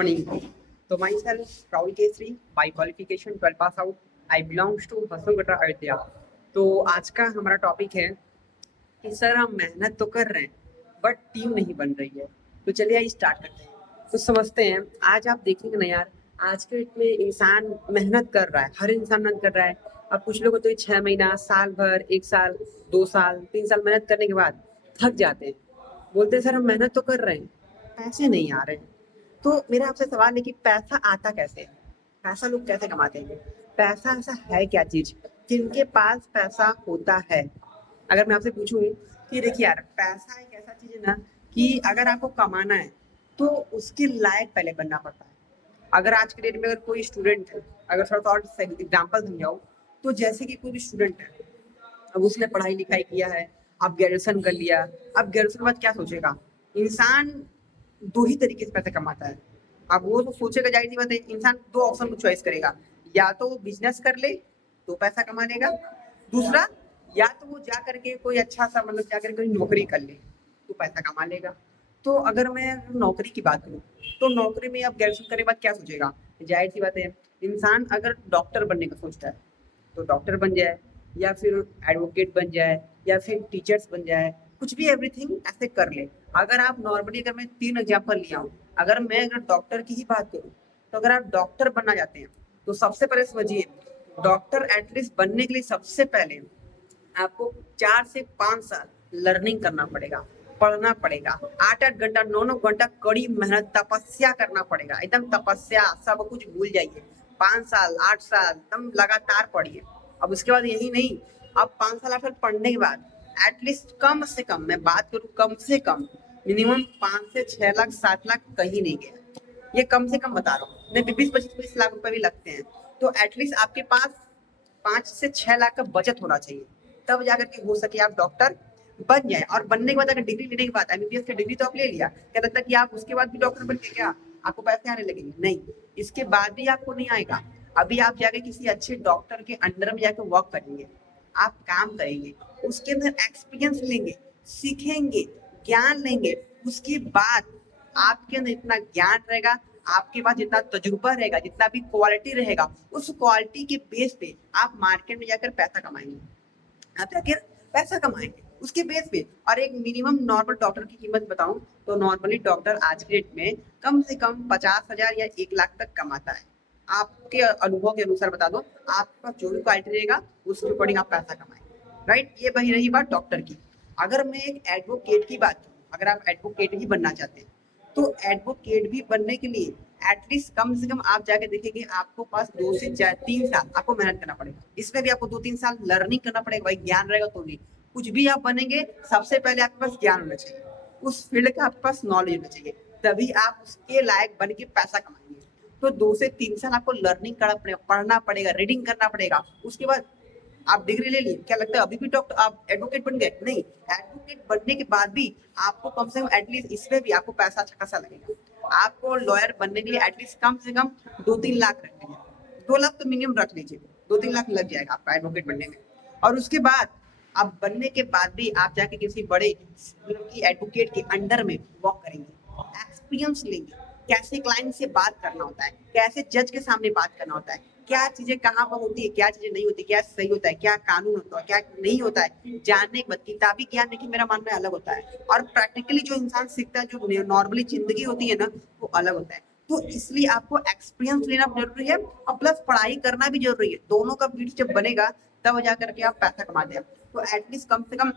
Morning. So myself, Rahul Kesri, by qualification 12 pass out. I belongs to Hasangarh Ayodhya. तो आज का हमारा टॉपिक है कि सर हम मेहनत तो कर रहे हैं बट टीम नहीं बन रही है. तो चलिए आइए स्टार्ट करते हैं. तो समझते हैं. आज आप देखेंगे ना यार, आज के डेट में इंसान मेहनत कर रहा है, हर इंसान मेहनत कर रहा है. अब कुछ लोग तो ये 6 महीना, साल भर, 1 साल, 2 साल, 3 साल मेहनत करने के बाद थक जाते हैं. बोलते हैं सर हम मेहनत तो कर रहे हैं, पैसे नहीं आ रहे हैं. तो मेरा आपसे सवाल है कि पैसा आता कैसे है? पैसा लोग कैसे कमाते हैं? पैसा ऐसा है क्या चीज जिनके पास पैसा होता है? अगर मैं आपसे पूछूं कि देखिए यार, पैसा एक ऐसा चीज है ना कि अगर आपको कमाना है तो उसके लायक पहले बनना पड़ता है. अगर आज के डेट में अगर कोई स्टूडेंट है, अगर थोड़ा सा और एग्जाम्पल समझाओ, तो जैसे कि कोई भी स्टूडेंट है, अब उसने पढ़ाई लिखाई किया है, अब ग्रेजुएशन कर लिया. अब ग्रेजुएशन के बाद क्या सोचेगा इंसान? दो ही तरीके से पैसा कमाता है. अब वो तो सोचेगा, जाहिर सी बात है, इंसान दो ऑप्शन चॉइस करेगा. या तो वो बिजनेस कर ले तो पैसा कमा लेगा. दूसरा, या तो वो जा करके कोई अच्छा सा मतलब जा करके कोई नौकरी कर ले तो पैसा कमा लेगा. तो अगर मैं नौकरी की बात करूँ, तो नौकरी में अब ग्रेजुएशन करने के बाद क्या सोचेगा? जाहिर सी बात है, इंसान अगर डॉक्टर बनने का सोचता है तो डॉक्टर बन जाए, या फिर एडवोकेट बन जाए, या फिर टीचर्स बन जाए, कुछ भी एवरीथिंग ऐसे कर ले. अगर आप नॉर्मली, अगर मैं 3 एग्जाम्पल लिया हूँ, अगर डॉक्टर की ही बात करूँ, तो अगर आप डॉक्टर बनना चाहते हैं तो सबसे पहले समझिए, डॉक्टर एटलीस्ट बनने के लिए सबसे पहले आपको 4 से 5 साल लर्निंग करना पड़ेगा, पढ़ना पड़ेगा, 8 8 घंटा, 9 9 घंटा कड़ी मेहनत, तपस्या करना पड़ेगा, एकदम तपस्या, सब कुछ भूल जाइए. 5 साल, 8 साल एकदम लगातार पढ़िए. अब उसके बाद यही नहीं, अब 5 साल 8 साल पढ़ने के बाद एटलीस्ट कम से कम, मैं बात करूँ कम से कम, मिनिमम 5 से 6 लाख 7 लाख कहीं नहीं गया, ये कम से कम बता रहा हूँ. नहीं, 20 25 30 लाख रुपए भी लगते हैं. तो एटलीस्ट आपके पास 5 से 6 लाख का बचत होना चाहिए, तब जाकर के हो सके आप डॉक्टर बन जाए. और बनने के बाद अगर डिग्री लेने के बाद, एमबीबीएस की डिग्री तो आप ले लिया, क्या लगता है कि आप उसके बाद भी डॉक्टर बन के क्या आपको पैसे आने लगेंगे? नहीं, इसके बाद भी आपको नहीं आएगा. अभी आप जाके किसी अच्छे डॉक्टर के अंडर में जाकर वर्क करेंगे, आप काम करेंगे, उसके अंदर एक्सपीरियंस लेंगे, सीखेंगे, ज्ञान लेंगे. उसके बाद आपके अंदर इतना ज्ञान रहेगा, आपके पास जितना तजुर्बा रहेगा, जितना भी क्वालिटी रहेगा, उस क्वालिटी के बेस पे आप मार्केट में जाकर पैसा कमाएंगे. आप जाकर पैसा कमाएंगे उसके बेस पे. और एक मिनिमम नॉर्मल डॉक्टर की कीमत बताऊं तो नॉर्मली डॉक्टर आज के डेट में कम से कम 50,000 या 1 लाख तक कमाता है. आपके अनुभव के अनुसार बता दो, आपका जो भी क्वालिटी रहेगा उसके अकॉर्डिंग आप पैसा कमाएंगे. राइट, ये वही रही बात डॉक्टर की. अगर मैं एक एडवोकेट की बात करूँ, अगर आप एडवोकेट ही बनना चाहते हैं, तो एडवोकेट भी बनने के लिए एटलीस्ट कम से कम आप जाके देखेंगे, आपको पास 2 से 3 साल आपको मेहनत करना पड़ेगा. इसमें भी आपको 2 3 साल लर्निंग करना पड़ेगा. भाई ज्ञान रहेगा तो नहीं, कुछ भी आप बनेंगे सबसे पहले आपके पास ज्ञान होना चाहिए, उस फील्ड का आपके पास नॉलेज होना चाहिए, तभी आप उसके लायक बन के पैसा कमाएंगे. तो 2 से 3 साल आपको लर्निंग करना पड़ेगा, पढ़ना पड़ेगा, रीडिंग करना पड़ेगा. उसके बाद आप डिग्री ले ली, क्या लगता है अभी भी डॉक्टर आप एडवोकेट बन गए? नहीं, एडवोकेट बनने के बाद भी आपको कम से कम एटलीस्ट इसमें भी आपको पैसा अच्छा खासा लगेगा. आपको लॉयर बनने के लिए एटलीस्ट कम से कम 2 3 लाख रख लीजिए, 2 लाख तो मिनिमम रख लीजिए, 2 3 लाख लग जाएगा आपका एडवोकेट बनने में. और उसके बाद अब बनने के बाद भी आप जाके किसी बड़े मतलब की एडवोकेट के अंडर में वर्क करेंगे, एक्सपीरियंस लेंगे, कैसे क्लाइंट से बात करना होता है, कैसे जज के सामने बात करना होता है, क्या चीजें कहाँ पर होती है, क्या चीजें नहीं होती, क्या सही होता है, क्या कानून होता है, क्या नहीं होता है, जानने के बाद किताबी ज्ञान देखिए मेरा मानना अलग होता है, और प्रैक्टिकली जो इंसान सीखता है, जो नॉर्मली जिंदगी होती है ना, वो अलग होता है. तो इसलिए आपको एक्सपीरियंस लेना जरूरी है और प्लस पढ़ाई करना भी जरूरी है. दोनों का बीच जब बनेगा तब जा करके आप पैसा कमाते हैं. तो एटलीस्ट कम से कम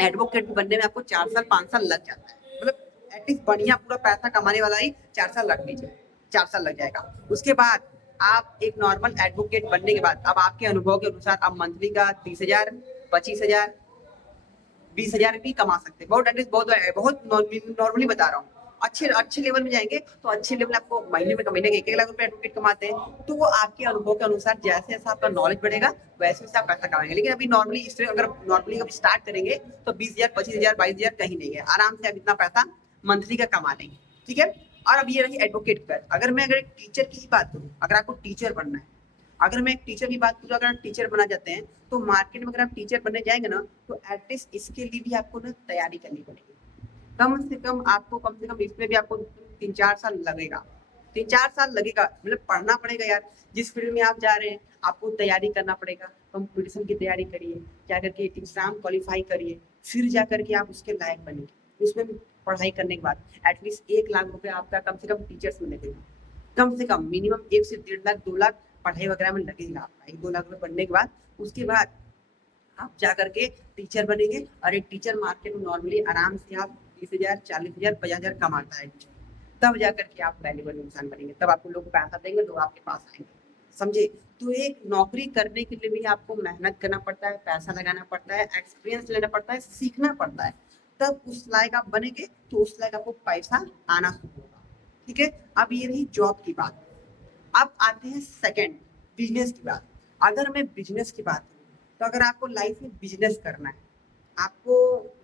एडवोकेट बनने में आपको 4 साल 5 साल लग जाता है. मतलब एटलीस्ट बढ़िया पूरा पैसा कमाने वाला ही 4 साल रख लीजिए, 4 साल लग जाएगा. उसके बाद आप एक नॉर्मल एडवोकेट बनने के बाद अब आपके अनुभव के अनुसार आप मंथली का 30,000, 25,000, 20,000 भी कमा सकते हैं. बहुत एटलीस्ट बहुत नॉर्मली बता रहा हूँ. अच्छे अच्छे लेवल में जाएंगे तो अच्छे लेवल आपको महीने में कमाने के 1 1 लाख रुपए एडवोकेट कमाते हैं. तो वो आपके अनुभव के अनुसार जैसे जैसा आपका नॉलेज बढ़ेगा वैसे वैसे आप पैसा कमाएंगे. लेकिन अभी नॉर्मली इस तरह अगर नॉर्मली अभी स्टार्ट करेंगे तो 20,000, 25,000, 22,000 कहीं नहीं है. आराम से आप इतना पैसा मंथली का कमा लेंगे. ठीक है. और अब ये रही एडवोकेट पर. अगर एक टीचर की ही बात करूँ, अगर आपको टीचर बनना है, अगर मैं एक टीचर की बात करूँ, अगर आप टीचर बनना चाहते हैं तो मार्केट में अगर आप टीचर बनने जाएंगे ना, तो एटलीस्ट इसके लिए भी आपको ना तैयारी करनी पड़ेगी. कम से कम इसमें भी आपको 3 4 साल लगेगा. 3-4 साल लगेगा, मतलब पढ़ना पड़ेगा यार। जिस फील्ड में आप जा रहे हैं आपको तैयारी करना पड़ेगा, कंपटीशन की तैयारी करिए, जा करके एग्जाम क्वालिफाई करिए, फिर जा करके आप उसके लायक बनेंगे। उसमें भी पढ़ाई करने के बाद एटलीस्ट 1 लाख रुपए आपका कम से कम टीचर्स में लगेगा, कम से कम मिनिमम 1 से 1.5 लाख 2 लाख पढ़ाई वगैरह में लगेगा आपका। 1-2 लाख रुपए बनने के बाद उसके बाद आप जा करके टीचर बनेंगे, और एक टीचर मार्केट में नॉर्मली आराम से आप 30,000 40,000 50,000 कमाता है। तब जा करके आप वैल्यूएबल इंसान बनेंगे, तब आपको लोग पैसा देंगे, लोग आपके पास आएंगे, समझे। तो एक नौकरी करने के लिए भी आपको मेहनत करना पड़ता है, पैसा लगाना पड़ता है, एक्सपीरियंस लेना पड़ता है, सीखना पड़ता है, तब उस लायक आप बनेंगे तो उस लायक आपको पैसा आना शुरू होगा। ठीक है, अब ये रही जॉब की बात। अब आते हैं सेकंड, बिजनेस की बात। अगर मैं बिजनेस की बात करूँ तो अगर आपको लाइफ में बिजनेस करना है, आपको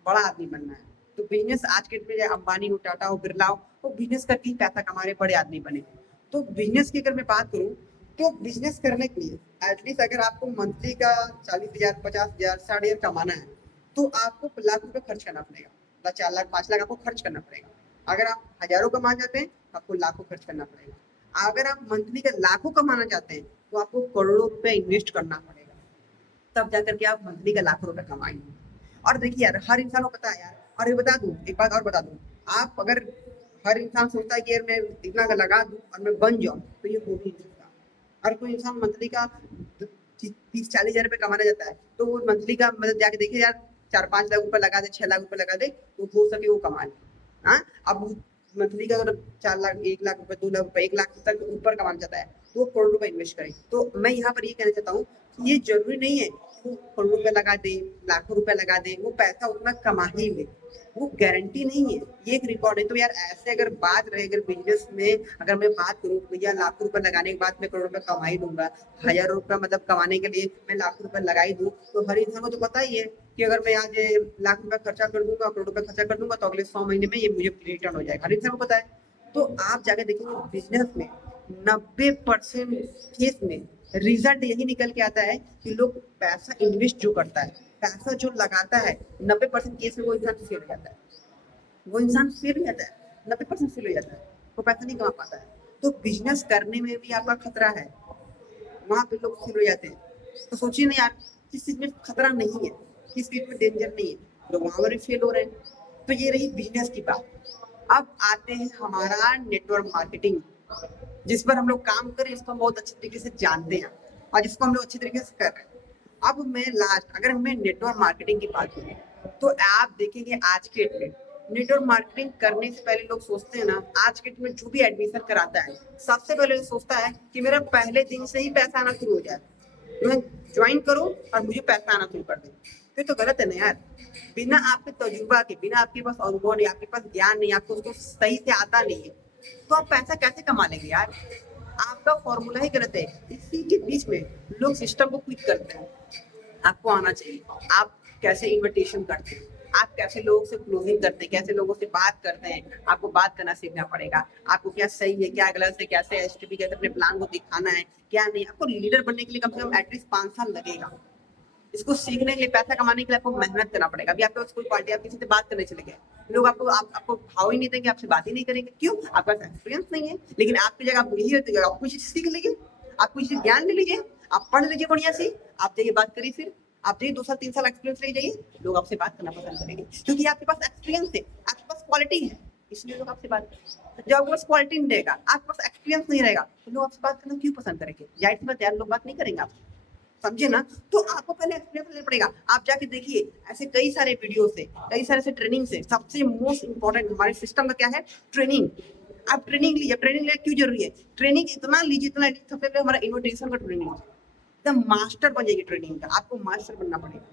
बड़ा आदमी बनना है, तो बिजनेस आज के डेट में अंबानी हो, टाटा हो, बिरला हो, वो बिजनेस करके ही पैसा कमा रहे, बड़े आदमी बने। तो बिजनेस की अगर मैं बात करूँ तो बिजनेस करने के लिए एटलीस्ट अगर आपको मंथली का 40,000 50,000 60,000 कमाना है तो आपको लाख रुपए खर्च करना पड़ेगा, 4 लाख 5 लाख आपको खर्च करना पड़ेगा। अगर आप हजारों कमा जाते हैं तो आपको लाखों खर्च करना पड़ेगा। अगर आप मंथली का लाखों कमाना चाहते हैं तो आपको करोड़ों रुपए इन्वेस्ट करना पड़ेगा, तब जाकर के आप मंथली का लाखों रुपए कमाएंगे। और देखिए यार, हर इंसान को पता है यार, और ये बता दूं, एक बात और बता दूं, आप अगर हर इंसान सोचता है कि यार मैं इतना का लगा दूं और मैं बन जाऊं, तो ये हो नहीं सकता। हर कोई इंसान मंथली का 30-40 हजार रुपए कमाना चाहता है, तो वो मंथली का मतलब जाके देखिए यार, 4-5 लाख रुपए लगा दे, 6 लाख रुपए लगा दे, तो हो सके वो कमा ले। हाँ, अब मंथली का अगर 4 लाख 1 लाख रुपए 2 लाख रुपए 1 लाख तक ऊपर कमाना चाहता है तो वो करोड़ रुपए इन्वेस्ट करे। तो मैं यहाँ पर ये कहना चाहता हूँ कि ये जरूरी नहीं है वो करोड़ रुपए लगा दे, लाखों रुपए लगा दे, वो पैसा उतना कमा ही ले, वो गारंटी नहीं है, ये एक रिकॉर्ड है। तो यार ऐसे अगर बात रहे, अगर बिजनेस में अगर मैं बात करूँ भैया लाखों रुपए लगाने के बाद मैं करोड़ रुपए कमा ही दूंगा, हजारों रुपए मतलब कमाने के लिए मैं लाखों रुपए लगा ही दूं, तो हर इंसान को तो पता ही है कि अगर मैं आज लाख रुपए खर्चा कर दूंगा, करोड़ रुपए खर्चा कर दूंगा, तो अगले 100 महीने में ये मुझे रिटर्न हो जाएगा, हर इंसान को पता है। तो आप जाके देखेंगे बिजनेस में 90% केस में रिजल्ट यही निकल के आता है कि लोग पैसा इन्वेस्ट जो करता है, पैसा जो लगाता है, 90% केस में वो इंसान फेल हो जाता है, वो इंसान फेल हो जाता है, 90% फेल हो जाता है, वो पैसा नहीं कमा पाता है। तो बिजनेस करने में भी आपका खतरा है, वहां पे लोग फेल हो जाते हैं। तो सोचिए ना यार, किस चीज में खतरा नहीं है, किस चीज में डेंजर नहीं है, लोग वहां पर भी फेल हो रहे हैं। तो ये रही बिजनेस की बात। अब आते हैं हमारा नेटवर्क मार्केटिंग, जिस पर हम लोग काम करें, इसको हम बहुत अच्छे तरीके से जानते हैं और जिसको हम लोग अच्छी तरीके से कर रहे हैं। अब मैं लास्ट अगर मैं नेटवर्क मार्केटिंग की बात करूँ तो आप देखेंगे आज के डेट में नेटवर्क मार्केटिंग करने से पहले लोग सोचते हैं ना, आज के डेट में जो भी एडमिशन कराता है सबसे पहले सोचता है कि मेरा पहले दिन से ही पैसा आना शुरू हो जाए, मैं ज्वाइन करूं और मुझे पैसा आना शुरू कर दे। तो ये तो गलत है ना यार, बिना आपके तजुर्बा के, बिना आपके पास अनुभव नहीं, आपके पास ज्ञान नहीं, आपको उसको सही से आता नहीं है, तो आप पैसा कैसे कमा लेंगे यार। आपका फॉर्मूला ही गलत है। इसी के बीच में लोग सिस्टम को क्विक करते हैं। आपको आना चाहिए, आप कैसे इन्विटेशन करते हैं, आप कैसे लोगों से क्लोजिंग करते हैं, कैसे लोगों से बात करते हैं, आपको बात करना सीखना पड़ेगा। आपको क्या सही है क्या गलत है, कैसे एसटीपी, कैसे अपने प्लान को दिखाना है क्या नहीं। आपको लीडर बनने के लिए कम से कम एटलीस्ट 5 साल लगेगा। इसको सीखने के लिए, पैसा कमाने के लिए आपको मेहनत करना पड़ेगा। अभी आपके पास कोई क्वालिटी, आप किसी से बात करने चले गए, लोग आपको भाव ही नहीं देंगे, आपसे बात ही नहीं करेंगे। क्यों? आपके पास एक्सपीरियंस नहीं है। लेकिन आपकी जगह आप यही होती है, आप कुछ सीख लीजिए, आप कुछ ज्ञान ले लीजिए, आप पढ़ लीजिए बढ़िया से, आप जाइए बात करिए, फिर आप जाइए 2 साल 3 साल एक्सपीरियंस ले जाइए, लोग आपसे बात करना पसंद करेंगे क्योंकि आपके पास एक्सपीरियंस है, आपके पास क्वालिटी है, इसलिए लोग आपसे बात करेंगे। जब आपके पास क्वालिटी नहीं रहेगा, आपके पास एक्सपीरियंस नहीं रहेगा, तो लोग आपसे बात करना क्यों पसंद करेंगे? जाहिर सी बात है, लोग बात नहीं करेंगे आपसे, समझे ना। तो आपको पहले एक्सपीरियंस लेना पड़ेगा। आप जाके देखिए ऐसे कई सारे वीडियो से, कई सारे से ट्रेनिंग से, सबसे मोस्ट इंपॉर्टेंट हमारे सिस्टम का क्या है? ट्रेनिंग। आप ट्रेनिंग लीजिए, ट्रेनिंग लेना क्यों जरूरी है? ट्रेनिंग इतना लीजिए, इतना लीजिए, सबसे पहले हमारा इन्विटेशन का ट्रेनिंग लीजिए, एकदम मास्टर बन जाइए ट्रेनिंग का। आपको मास्टर बनना पड़ेगा,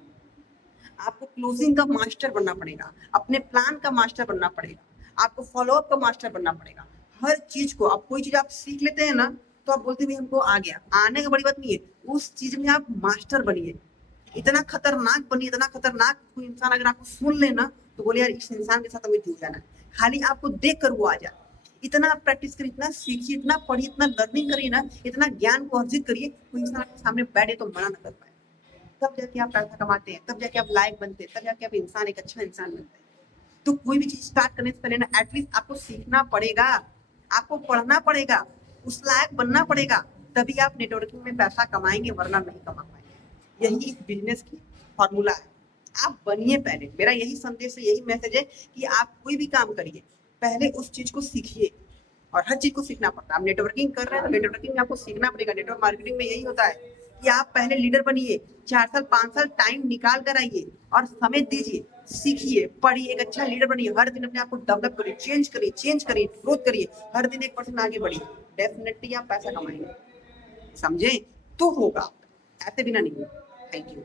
आपको क्लोजिंग का मास्टर बनना पड़ेगा, अपने प्लान का मास्टर बनना पड़ेगा, आपको फॉलोअप का मास्टर बनना पड़ेगा। हर चीज को आप, कोई चीज आप सीख लेते हैं ना, तो आप बोलते भी हमको आ गया, आने का बड़ी बात नहीं है, उस चीज में आप मास्टर बनिए, इतना खतरनाक बनिए, इतना खतरनाक कोई इंसान अगर आपको सुन लेना तो बोले यार इस इंसान के साथ हमें जुड़ जाना है, खाली आपको देख कर वो आ जाए। इतना आप प्रैक्टिस करिए, इतना सीखिए, इतना पढ़िए, इतना लर्निंग करिए ना, इतना ज्ञान को अर्जित करिए, कोई इंसान आपके सामने बैठे तो मना ना कर पाए। तब जाके आप पैसा कमाते हैं, तब जाके आप लायक बनते हैं, तब जाके आप इंसान, एक अच्छा इंसान बनते हैं। तो कोई भी चीज स्टार्ट करने से पहले ना एटलीस्ट आपको सीखना पड़ेगा। आपको पढ़ना पड़ेगा, उस लायक बनना पड़ेगा, तभी आप नेटवर्किंग में पैसा कमाएंगे, वरना नहीं कमा पाएंगे। यही इस बिजनेस की फॉर्मूला है। आप बनिए पहले, मेरा यही संदेश है, यही मैसेज है कि आप कोई भी काम करिए, पहले उस चीज को सीखिए, और हर चीज को सीखना पड़ता है। आप नेटवर्किंग कर रहे हैं तो नेटवर्किंग में आपको सीखना पड़ेगा। नेटवर्क मार्केटिंग में यही होता है कि आप पहले लीडर बनिए, 4 साल 5 साल टाइम निकाल कर आइए और समय दीजिए, सीखिए, पढ़िए, एक अच्छा लीडर बनिए, हर दिन अपने आप को डेवलप करिए, चेंज करिए, ग्रोथ करिए, हर दिन 1% आगे बढ़िए, डेफिनेटली आप पैसा कमाएंगे। समझे? तो होगा, ऐसे बिना नहीं होगा। Thank you.